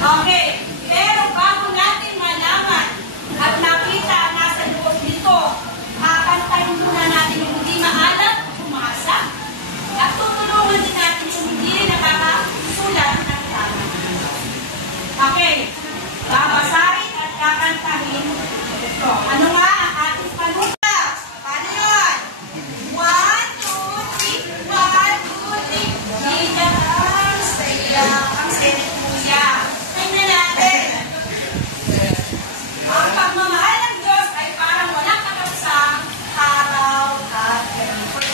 Okay, pero bago natin malaman at nakita ang nasa loob nito, kakantahin muna natin yung hindi maalam, umasa. At tutulungan din natin yung hindi nakakasulat ng tama. Okay, babasahin at kakantahin ito. Ano nga ang ating panuta? Paano yun? 1, 2, 3, 1, 2, 3. Hindi ang saya, ang senekuya. Ang pagmamahal ng Diyos ay parang walang katapusan, araw at gabi.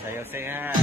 Sayaw-sayaw.